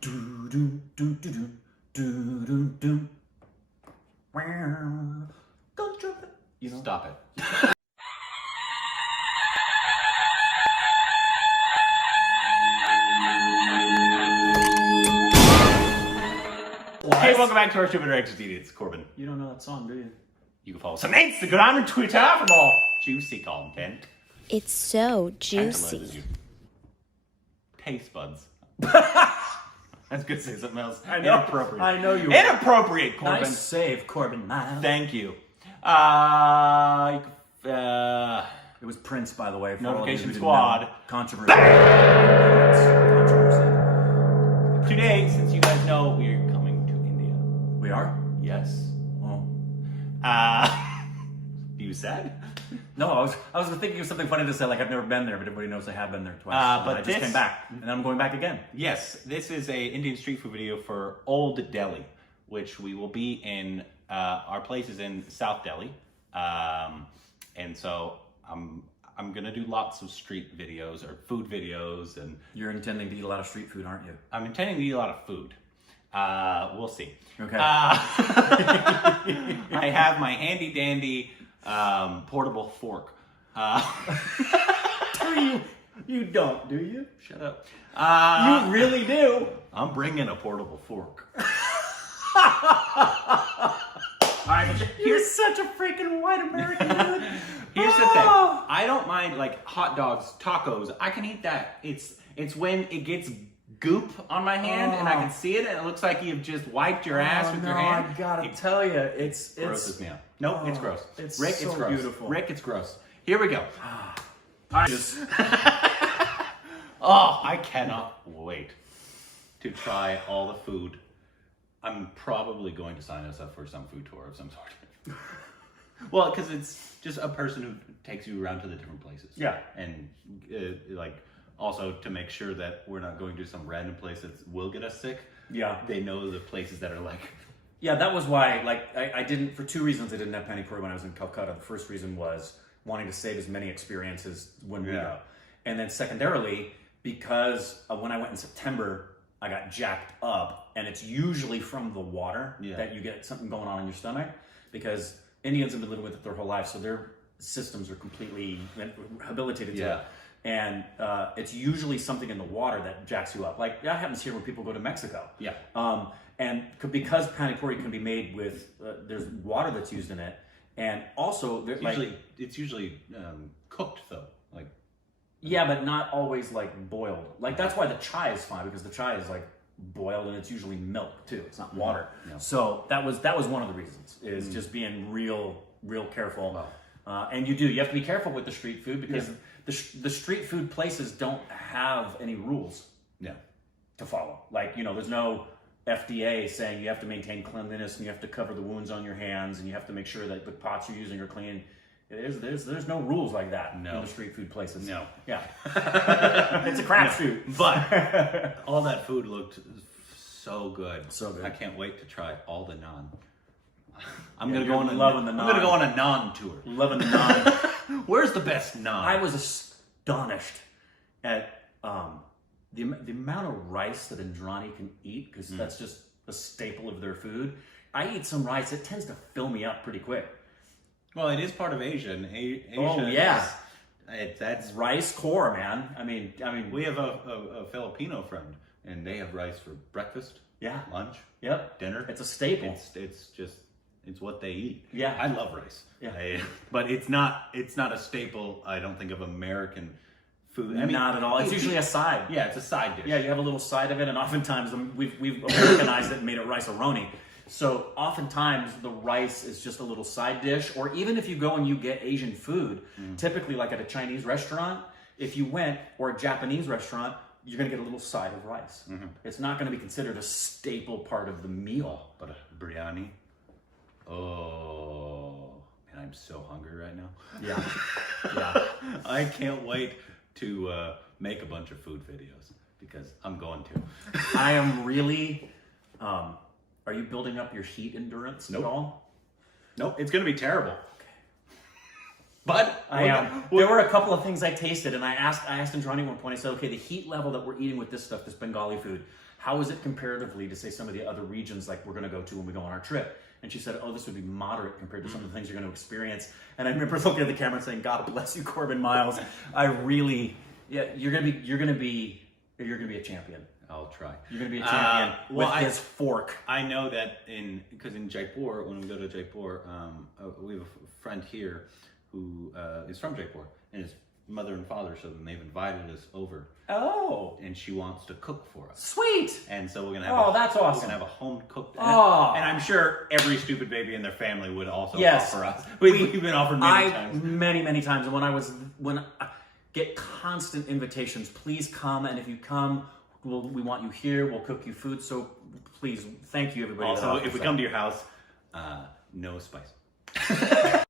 Do do do do do do do do. Don't jump it. You know? Stop it. Hey, welcome back to our Stupid Rex. It's Corbin. You don't know that song, do you? You can follow us on Instagram and Twitter for more juicy content. It's so And to juicy. lose your taste buds. I was going to say something else. I know. Inappropriate. I know you. Inappropriate, Corbin. Nice save, Corbin Miles. Thank you. It was Prince, by the way. For Notification all of you who didn't Squad. know. Controversy. Controversy. Today, since you guys know, we're coming to India. We are? Yes. Oh. You sad? No, I was thinking of something funny to say, like I've never been there, but everybody knows I have been there twice. But I just came back, and I'm going back again. Yes, this is a Indian street food video for Old Delhi, which we will be in. Our place is in South Delhi, and so I'm gonna do lots of street videos or food videos, and You're intending to eat a lot of street food, aren't you? I'm intending to eat a lot of food. We'll see. Okay. I have my handy dandy portable fork. Do you? You don't, do you? Shut up. You really do. I'm bringing a portable fork. You're such a freaking white American dude. Here's the thing. I don't mind like hot dogs, tacos. I can eat that. It's when it gets goop on my hand and I can see it and it looks like you've just wiped your ass with your hand. I gotta It tell you, it's grosses me out. Nope, it's gross. it's Rick, so it's gross. beautiful. Rick, it's gross. Here we go. I just Oh, I cannot wait to try all the food. I'm probably going to sign us up for some food tour of some sort. Well, because it's just a person who takes you around to the different places. Yeah. And like also to make sure that we're not going to some random place that will get us sick. Yeah. They know the places that are like. Yeah, that was why, like, I didn't, for two reasons I didn't have Pani Puri when I was in Calcutta. The first reason was wanting to save as many experiences when we go. And then secondarily, because when I went in September, I got jacked up, and it's usually from the water that you get something going on in your stomach, because Indians have been living with it their whole life, so their systems are completely rehabilitated to it. And it's usually something in the water that jacks you up. Like, that happens here when people go to Mexico. Yeah. And because Pani Puri can be made with, there's water that's used in it, and also It's usually cooked though. Like. Yeah, but not always like boiled. Like that's why the chai is fine, because the chai is like boiled and it's usually milk too. It's not water. Yeah. So that was one of the reasons, is just being real careful. Wow. And you have to be careful with the street food, because the street food places don't have any rules to follow. Like, there's no FDA saying you have to maintain cleanliness and you have to cover the wounds on your hands and you have to make sure that the pots you're using are clean. There's no rules like that in the street food places. No. Yeah. It's a crapshoot. But all that food looked so good. So good. I can't wait to try all the naan. I'm gonna you're go on loving the I'm naan. gonna go on a naan tour. Loving the naan. Where's the best naan? I was astonished at the amount of rice that Indrani can eat, because that's just a staple of their food. I eat some rice, it tends to fill me up pretty quick. Well, it is part of Asia, and Asia. Oh yeah, that's rice core, man. I mean, we have a Filipino friend, and they have rice for breakfast, lunch, dinner. It's a staple. It's what they eat. Yeah, I love rice. Yeah, but it's not a staple. I don't think of American food. Not at all. It's usually a side. Yeah, it's a side dish. Yeah, you have a little side of it, and oftentimes we've Americanized it and made it rice-a-roni. So oftentimes the rice is just a little side dish, or even if you go and you get Asian food, typically like at a Chinese restaurant, if you went, or a Japanese restaurant, you're gonna get a little side of rice. It's not gonna be considered a staple part of the meal. But a biryani, oh, man, I'm so hungry right now. Yeah. I can't wait to make a bunch of food videos, because I'm going to. I am really, are you building up your heat endurance at all? Nope, it's going to be terrible. But there were a couple of things I tasted, and I asked Indrani at one point. I said, okay, the heat level that we're eating with this stuff, this Bengali food, how is it comparatively to say some of the other regions like we're going to go to when we go on our trip? And she said, oh, this would be moderate compared to some of the things you're going to experience. And I remember looking at the camera and saying, God bless you, Corbin Miles. I really, you're going to be a champion. I'll try. You're going to be a champion with his fork. I know that because in Jaipur, when we go to Jaipur, we have a friend here who is from Jaipur, and his mother and father, so then they've invited us over. Oh. And she wants to cook for us. Sweet. And so we're going to have that's awesome. We're going to have a home cooked. Oh. And I'm sure every stupid baby in their family would also Yes. offer us. We've been offered many times. Many times. And when I get constant invitations, please come. And if you come, we want you here. We'll cook you food. So please, thank you, everybody. Also, if we come to your house, no spice.